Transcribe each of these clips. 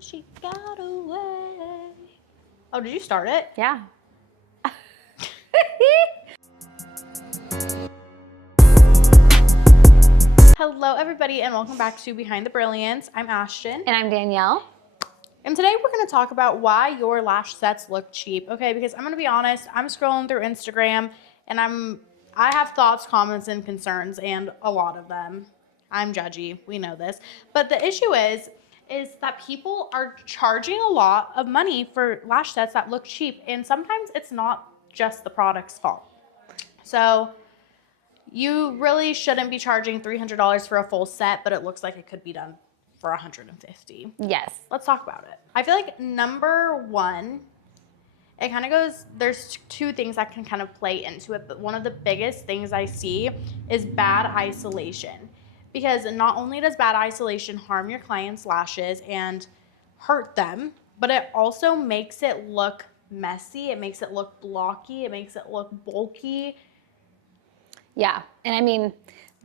she got away. Oh, did you start it? Yeah. Hello, everybody, and welcome back to Behind the Brilliance. I'm Ashtyn. And I'm Danielle. And today we're going to talk about why your lash sets look cheap. Okay, because I'm going to be honest, I'm scrolling through Instagram, and I have thoughts, comments, and concerns, and a lot of them. I'm judgy. We know this. But the issue is that people are charging a lot of money for lash sets that look cheap, and sometimes it's not just the product's fault. So you really shouldn't be charging $300 for a full set, but it looks like it could be done for $150. Yes. Let's talk about it. I feel like number one, it kind of goes, there's two things that can kind of play into it, but one of the biggest things I see is bad isolation. Because not only does bad isolation harm your client's lashes and hurt them, but it also makes it look messy. It makes it look blocky. It makes it look bulky. Yeah. And I mean,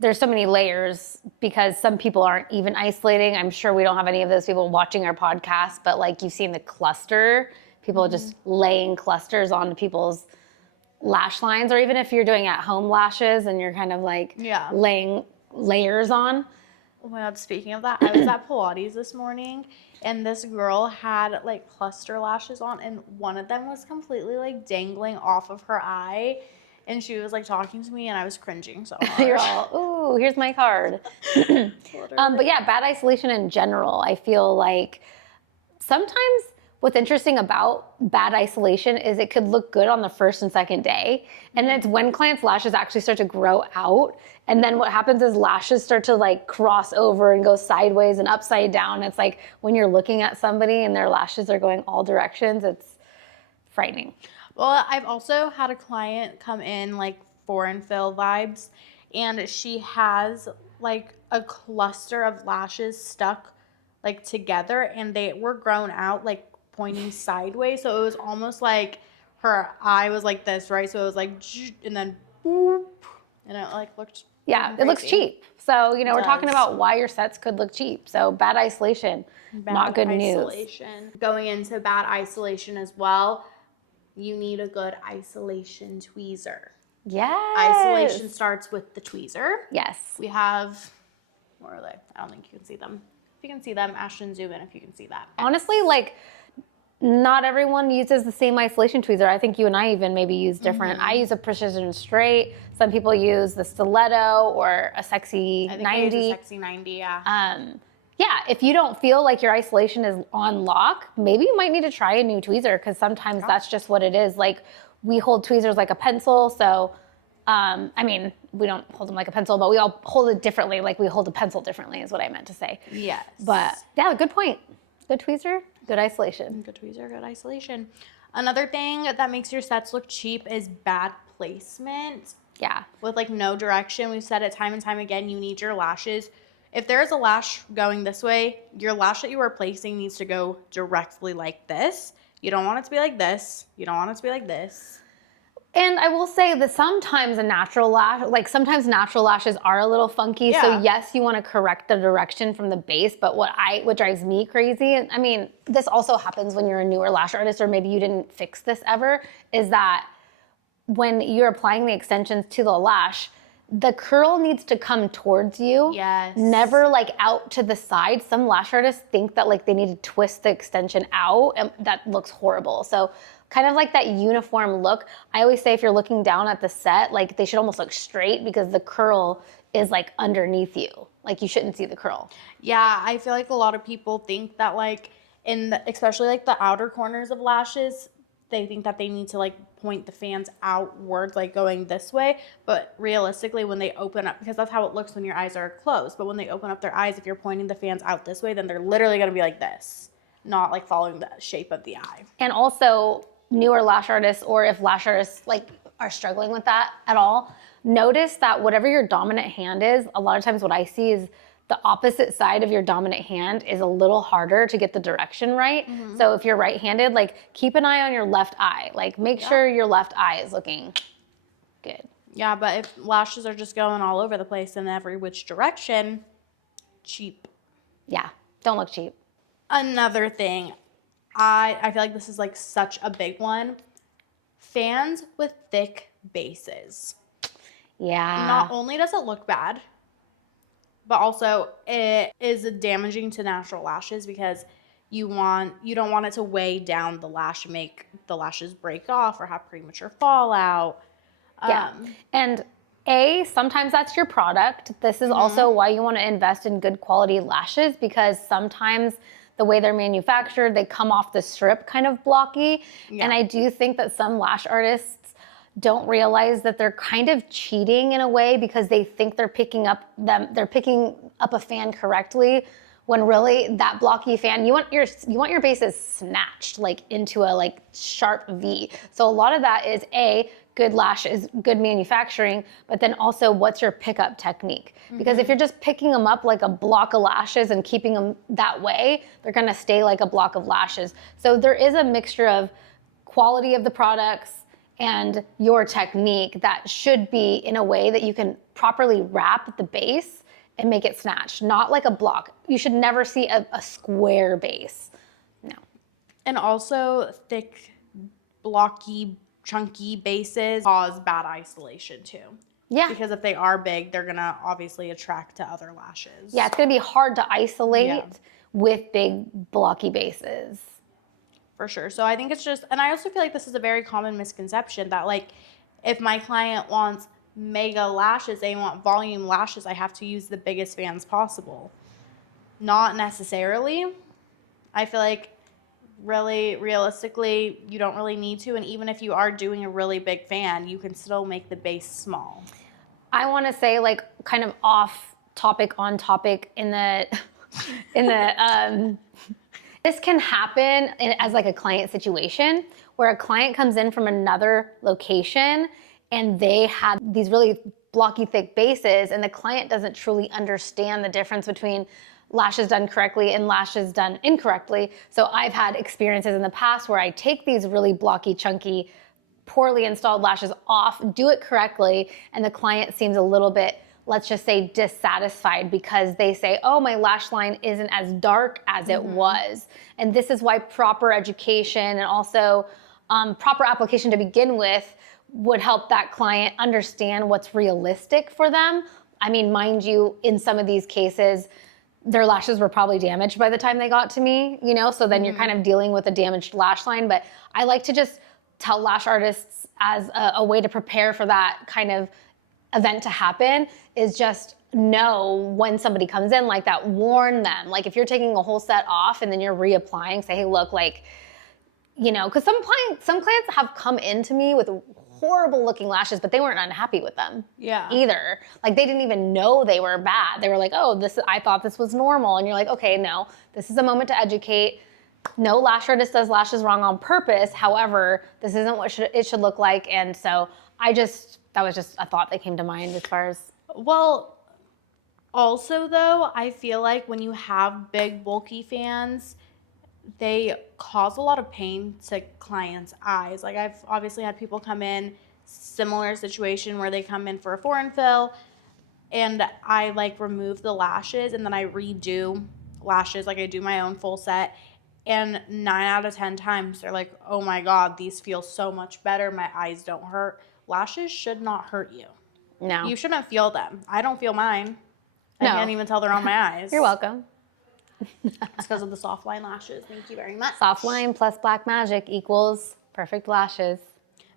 there's so many layers because some people aren't even isolating. I'm sure we don't have any of those people watching our podcast, but like you've seen the cluster, people just laying clusters onto people's lash lines, or even if you're doing at home lashes and you're kind of like laying layers on. Oh my God, speaking of that, I was at Pilates this morning and this girl had like cluster lashes on and one of them was completely like dangling off of her eye. And she was like talking to me and I was cringing so hard. You're all, ooh, here's my card. But yeah, bad isolation in general. I feel like sometimes what's interesting about bad isolation is it could look good on the first and second day. And then it's when clients' lashes actually start to grow out. And then what happens is lashes start to like cross over and go sideways and upside down. It's like when you're looking at somebody and their lashes are going all directions, it's frightening. Well, I've also had a client come in like foreign fill vibes and she has like a cluster of lashes stuck like together and they were grown out like pointing sideways. So it was almost like her eye was like this, right? So it was like, and then boop, and it like looked it looks cheap. So, you know, we're talking about why your sets could look cheap. So bad isolation, not good news. Going into bad isolation as well, you need a good isolation tweezer. Yes. Isolation starts with the tweezer. Yes. We have, where are they? I don't think you can see them. If you can see them, Ashtyn, zoom in if you can see that. Honestly, like, not everyone uses the same isolation tweezer. I think you and I even maybe use different. I use a precision straight. Some people use the Stiletto or a sexy 90. I use a sexy 90, yeah. Yeah, if you don't feel like your isolation is on lock, maybe you might need to try a new tweezer because sometimes that's just what it is. Like we hold tweezers like a pencil. So, I mean, we don't hold them like a pencil, but we all hold it differently. Like we hold a pencil differently is what I meant to say. Yes. But yeah, good point. Good tweezer, good isolation. Good tweezer, good isolation. Another thing that makes your sets look cheap is bad placement. Yeah. With like no direction. We've said it time and time again, you need your lashes. If there's a lash going this way, your lash that you are placing needs to go directly like this. You don't want it to be like this. You don't want it to be like this. And I will say that sometimes a natural lash, like sometimes natural lashes are a little funky. Yeah. So yes, you want to correct the direction from the base, but what drives me crazy, and I mean, this also happens when you're a newer lash artist or maybe you didn't fix this ever, is that when you're applying the extensions to the lash, the curl needs to come towards you. Yes. Never like out to the side. Some lash artists think that like they need to twist the extension out and that looks horrible. So kind of like that uniform look. I always say if you're looking down at the set, like they should almost look straight because the curl is like underneath you. Like you shouldn't see the curl. Yeah, I feel like a lot of people think that like especially like the outer corners of lashes, they think that they need to like point the fans outwards, like going this way. But realistically, when they open up, because that's how it looks when your eyes are closed. But when they open up their eyes, if you're pointing the fans out this way, then they're literally going to be like this, not like following the shape of the eye. And also newer lash artists, or if lash artists like are struggling with that at all, notice that whatever your dominant hand is, a lot of times what I see is the opposite side of your dominant hand is a little harder to get the direction right. So if you're right-handed, like keep an eye on your left eye. Like make sure your left eye is looking good. Yeah, but if lashes are just going all over the place in every which direction, cheap. Yeah, don't look cheap. Another thing, I feel like this is like such a big one. Fans with thick bases. Yeah. Not only does it look bad, but also it is damaging to natural lashes because you don't want it to weigh down the lash and make the lashes break off or have premature fallout. Yeah. And sometimes that's your product. This is also why you want to invest in good quality lashes, because sometimes the way they're manufactured, they come off the strip kind of blocky. Yeah. And I do think that some lash artists don't realize that they're kind of cheating in a way, because they think they're picking up a fan correctly, when really that blocky fan, you want your bases snatched like into a like sharp V. So a lot of that is good lashes, good manufacturing, but then also what's your pickup technique? Because if you're just picking them up like a block of lashes and keeping them that way, they're gonna stay like a block of lashes. So there is a mixture of quality of the products and your technique that should be in a way that you can properly wrap the base and make it snatched, not like a block. You should never see a square base. No. And also thick, blocky, chunky bases cause bad isolation too. Yeah. Because if they are big, they're gonna obviously attract to other lashes. Yeah, it's gonna be hard to isolate with big blocky bases. For sure. So I think it's just, and I also feel like this is a very common misconception that like, if my client wants mega lashes, they want volume lashes, I have to use the biggest fans possible. Not necessarily. I feel like really realistically, you don't really need to. And even if you are doing a really big fan, you can still make the base small. I want to say, like, kind of off topic, on topic in the this can happen as like a client situation where a client comes in from another location and they had these really blocky, thick bases, and the client doesn't truly understand the difference between lashes done correctly and lashes done incorrectly. So I've had experiences in the past where I take these really blocky, chunky, poorly installed lashes off, do it correctly, and the client seems a little bit, let's just say, dissatisfied, because they say, oh, my lash line isn't as dark as it was. And this is why proper education and also proper application to begin with would help that client understand what's realistic for them. I mean, mind you, in some of these cases, their lashes were probably damaged by the time they got to me, so then you're kind of dealing with a damaged lash line. But I like to just tell lash artists, as a way to prepare for that kind of event to happen, is just know when somebody comes in like that, warn them. Like, if you're taking a whole set off and then you're reapplying, say, hey, look, like, because some clients have come into me with horrible looking lashes, but they weren't unhappy with them either. Like, they didn't even know they were bad. They were like, oh, I thought this was normal. And you're like, okay, no, this is a moment to educate. No lash artist does lashes wrong on purpose. However, this isn't what it should look like. And so that was just a thought that came to mind as far as. Well, also though, I feel like when you have big bulky fans, they cause a lot of pain to clients' eyes. Like, I've obviously had people come in, similar situation where they come in for a foreign fill, and I like remove the lashes and then I redo lashes, like I do my own full set. And 9 out of 10 times they're like, oh my God, these feel so much better. My eyes don't hurt. Lashes should not hurt you. No. You shouldn't feel them. I don't feel mine. I can't even tell they're on my eyes. You're welcome. It's because of the soft line lashes. Thank you very much. Soft line plus black magic equals perfect lashes.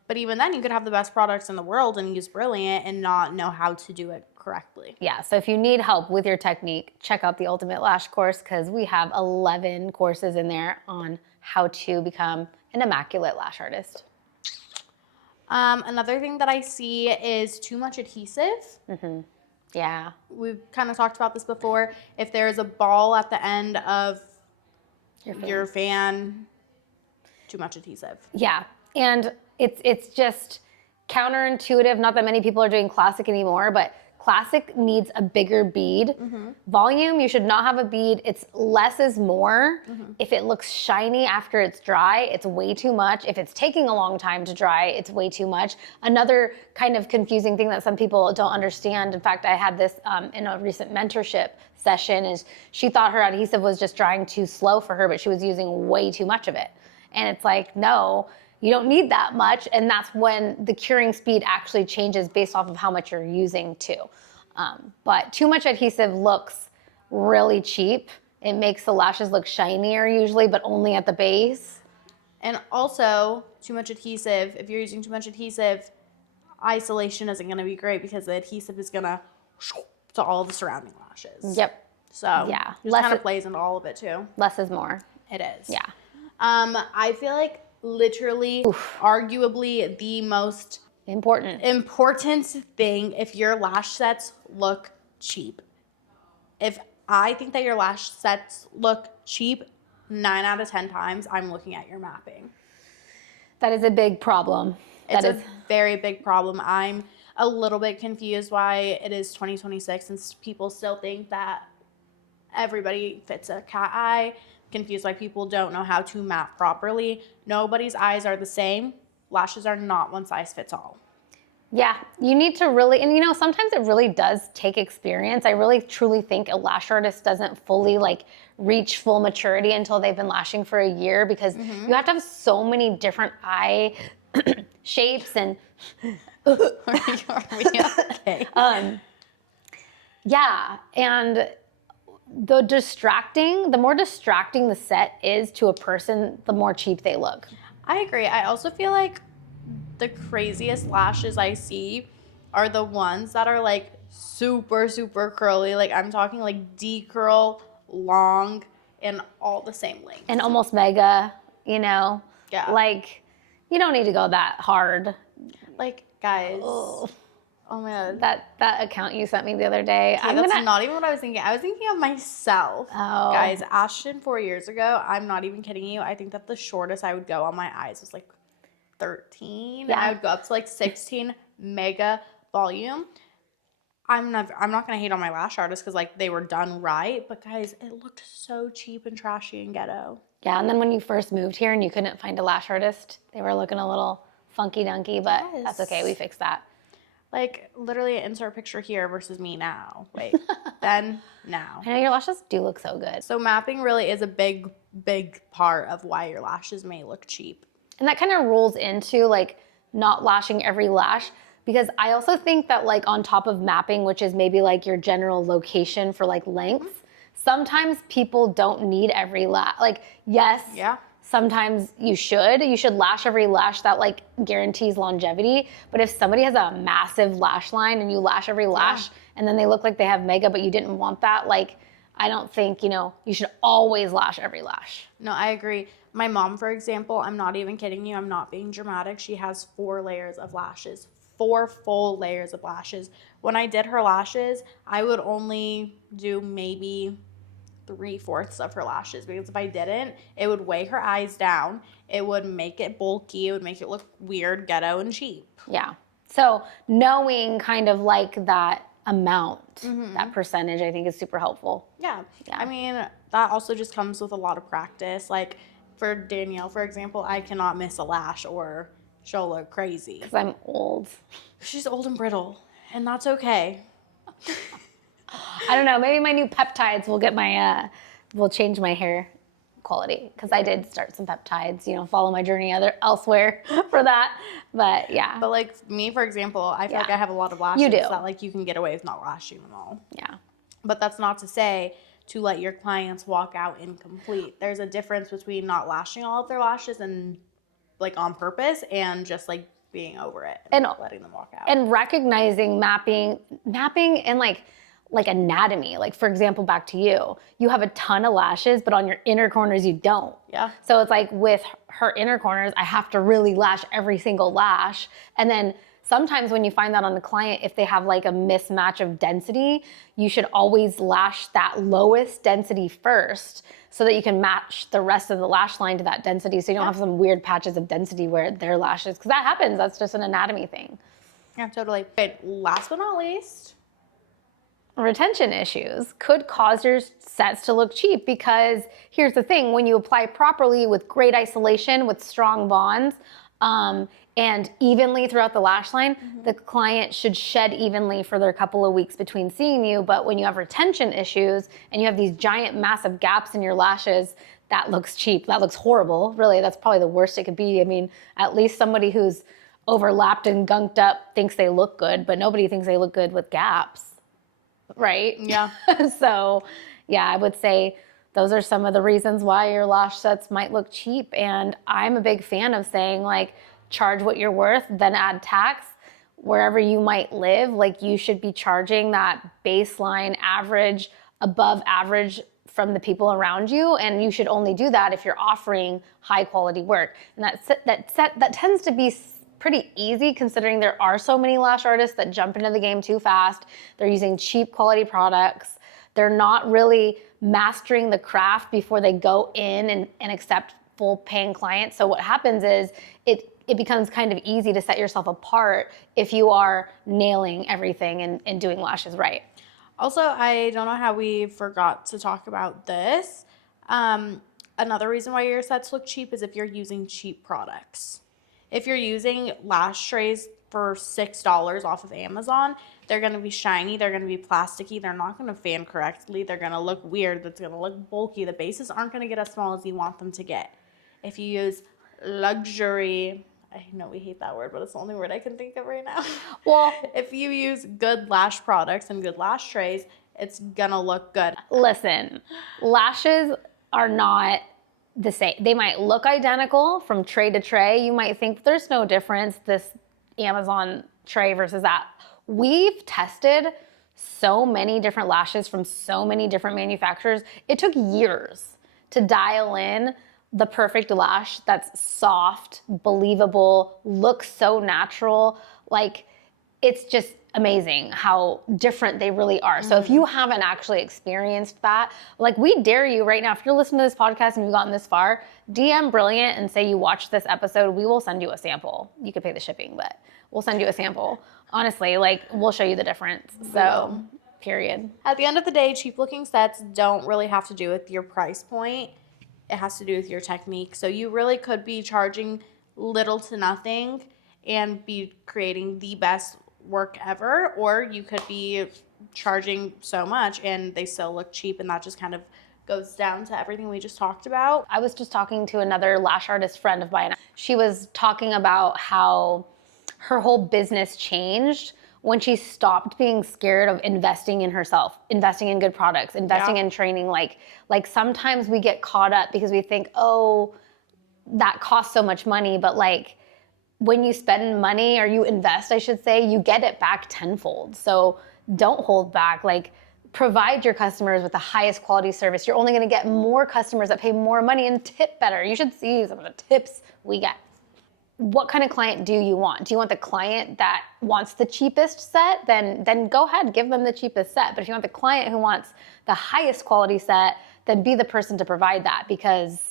But even then, you could have the best products in the world and use Brilliant and not know how to do it correctly. Yeah, so if you need help with your technique, check out the Ultimate Lash course, because we have 11 courses in there on how to become an immaculate lash artist. Another thing that I see is too much adhesive. Yeah. We've kind of talked about this before. If there's a ball at the end of your fan, too much adhesive. Yeah, and it's just counterintuitive. Not that many people are doing classic anymore, but Classic needs a bigger bead. Volume, you should not have a bead. It's less is more. If it looks shiny after it's dry, it's way too much. If it's taking a long time to dry, it's way too much. Another kind of confusing thing that some people don't understand, in fact, I had this in a recent mentorship session, is she thought her adhesive was just drying too slow for her, but she was using way too much of it. And it's like, no, you don't need that much. And that's when the curing speed actually changes based off of how much you're using too. But too much adhesive looks really cheap. It makes the lashes look shinier usually, but only at the base. And also, too much adhesive, if you're using too much adhesive, isolation isn't going to be great because the adhesive is going to all the surrounding lashes. Yep. So yeah, it kind of plays into all of it too. Less is more. It is. Yeah. I feel like literally, arguably the most important thing if your lash sets look cheap. If I think that your lash sets look cheap, 9 out of 10 times I'm looking at your mapping. That is a big problem. It's a very big problem. I'm a little bit confused why it is 2026 and people still think that everybody fits a cat eye. Confused why people don't know how to map properly. Nobody's eyes are the same. Lashes are not one size fits all. Yeah, you need to really, and you know, sometimes it really does take experience. I really truly think a lash artist doesn't fully like reach full maturity until they've been lashing for a year, because you have to have so many different eye shapes and Are we okay? yeah, and the more distracting the set is to a person, the more cheap they look. I agree. I also feel like the craziest lashes I see are the ones that are like super, super curly. Like I'm talking like D-curl, long, and all the same length. And almost mega, you know? Yeah. Like, you don't need to go that hard. Like, guys. Ugh. Oh my God. That account you sent me the other day. Okay, that's not even what I was thinking. I was thinking of myself. Oh. Guys, Ashtyn 4 years ago, I'm not even kidding you. I think that the shortest I would go on my eyes was like 13. Yeah. I would go up to like 16 mega volume. I'm not gonna hate on my lash artist because like they were done right, but guys, it looked so cheap and trashy and ghetto. Yeah, and then when you first moved here and you couldn't find a lash artist, they were looking a little funky dunky, but that's okay. We fixed that. Like literally insert picture here versus me now. Wait, then now. I know your lashes do look so good. So mapping really is a big, big part of why your lashes may look cheap. And that kind of rolls into like not lashing every lash, because I also think that like on top of mapping, which is maybe like your general location for like length, sometimes people don't need every lash. Like, yes, Yeah. sometimes you should lash every lash that like guarantees longevity. But if somebody has a massive lash line and you lash every lash and then they look like they have mega, but you didn't want that, like, I don't think, you know, you should always lash every lash. No, I agree. My mom, for example, I'm not even kidding you. I'm not being dramatic. She has 4 layers of lashes, 4 full layers of lashes. When I did her lashes, I would only do maybe 3/4 of her lashes, because if I didn't, it would weigh her eyes down. It would make it bulky. It would make it look weird, ghetto, and cheap. Yeah. So knowing kind of like that amount, that percentage, I think is super helpful. Yeah. I mean, that also just comes with a lot of practice. Like for Danielle, for example, I cannot miss a lash or she'll look crazy. Because I'm old. She's old and brittle, and that's okay. I don't know. Maybe my new peptides will get my will change my hair quality, because I did start some peptides. You know, follow my journey elsewhere for that. But yeah. But like me, for example, I feel like I have a lot of lashes that like you can get away with not lashing them all. Yeah. But that's not to say to let your clients walk out incomplete. There's a difference between not lashing all of their lashes and like on purpose, and just like being over it and letting them walk out. And recognizing mapping and like anatomy. Like, for example, back to you, you have a ton of lashes, but on your inner corners you don't. Yeah. So it's like with her inner corners, I have to really lash every single lash. And then sometimes when you find that on the client, if they have like a mismatch of density, you should always lash that lowest density first, so that you can match the rest of the lash line to that density, so you don't have some weird patches of density where their lashes, because that happens. That's just an anatomy thing. Yeah, totally. Okay, last but not least, retention issues could cause your sets to look cheap, because here's the thing, when you apply properly with great isolation, with strong bonds, and evenly throughout the lash line, the client should shed evenly for their couple of weeks between seeing you. But when you have retention issues and you have these giant, massive gaps in your lashes, that looks cheap. That looks horrible. Really, that's probably the worst it could be. I mean, at least somebody who's overlapped and gunked up thinks they look good, but nobody thinks they look good with gaps, right? Yeah. So, yeah, I would say those are some of the reasons why your lash sets might look cheap. And I'm a big fan of saying, like, charge what you're worth, then add tax. Wherever you might live, like, you should be charging that baseline average, above average from the people around you, and you should only do that if you're offering high quality work. And that tends to be pretty easy, considering there are so many lash artists that jump into the game too fast. They're using cheap quality products. They're not really mastering the craft before they go in and accept full paying clients. So what happens is it becomes kind of easy to set yourself apart if you are nailing everything and doing lashes right. Also, I don't know how we forgot to talk about this. Another reason why your sets look cheap is if you're using cheap products. If you're using lash trays for $6 off of Amazon, they're going to be shiny, they're going to be plasticky, they're not going to fan correctly, they're going to look weird, it's going to look bulky, the bases aren't going to get as small as you want them to get. If you use luxury, I know we hate that word, but it's the only word I can think of right now. Well, if you use good lash products and good lash trays, it's gonna look good. Listen, lashes are not the same. They might look identical from tray to tray. You might think there's no difference, this Amazon tray versus that. We've tested so many different lashes from so many different manufacturers. It took years to dial in the perfect lash that's soft, believable, looks so natural. Like, it's just amazing how different they really are. So if you haven't actually experienced that, like, we dare you right now, if you're listening to this podcast and you've gotten this far, DM Brilliant and say you watched this episode. We will send you a sample. You could pay the shipping, but we'll send you a sample. Honestly, like, we'll show you the difference. So, period. At the end of the day, cheap looking sets don't really have to do with your price point. It has to do with your technique. So you really could be charging little to nothing and be creating the best work ever, or you could be charging so much and they still look cheap, and that just kind of goes down to everything we just talked about. I was just talking to another lash artist friend of mine. She was talking about how her whole business changed when she stopped being scared of investing in herself, investing in good products, investing in training. Like sometimes we get caught up because we think, oh, that costs so much money. But like, when you spend money, or you invest, I should say, you get it back tenfold. So don't hold back. Like, provide your customers with the highest quality service. You're only gonna get more customers that pay more money and tip better. You should see some of the tips we get. What kind of client do you want? Do you want the client that wants the cheapest set? Then go ahead, give them the cheapest set. But if you want the client who wants the highest quality set, then be the person to provide that, because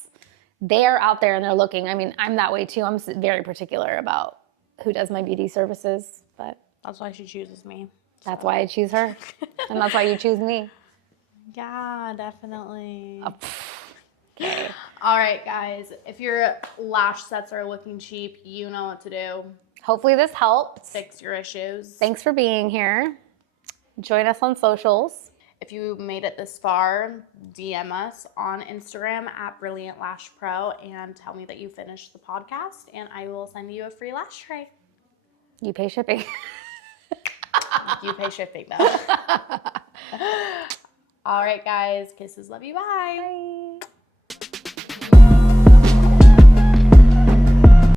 they're out there and they're looking. I mean, I'm that way too. I'm very particular about who does my beauty services, but that's why she chooses me. That's why I choose her. And that's why you choose me. Yeah, definitely. Okay. All right, guys. If your lash sets are looking cheap, you know what to do. Hopefully this helps. Fix your issues. Thanks for being here. Join us on socials. If you made it this far, DM us on Instagram at Brilliant Lash Pro and tell me that you finished the podcast, and I will send you a free lash tray. You pay shipping. You pay shipping though. All right, guys. Kisses. Love you. Bye. Bye.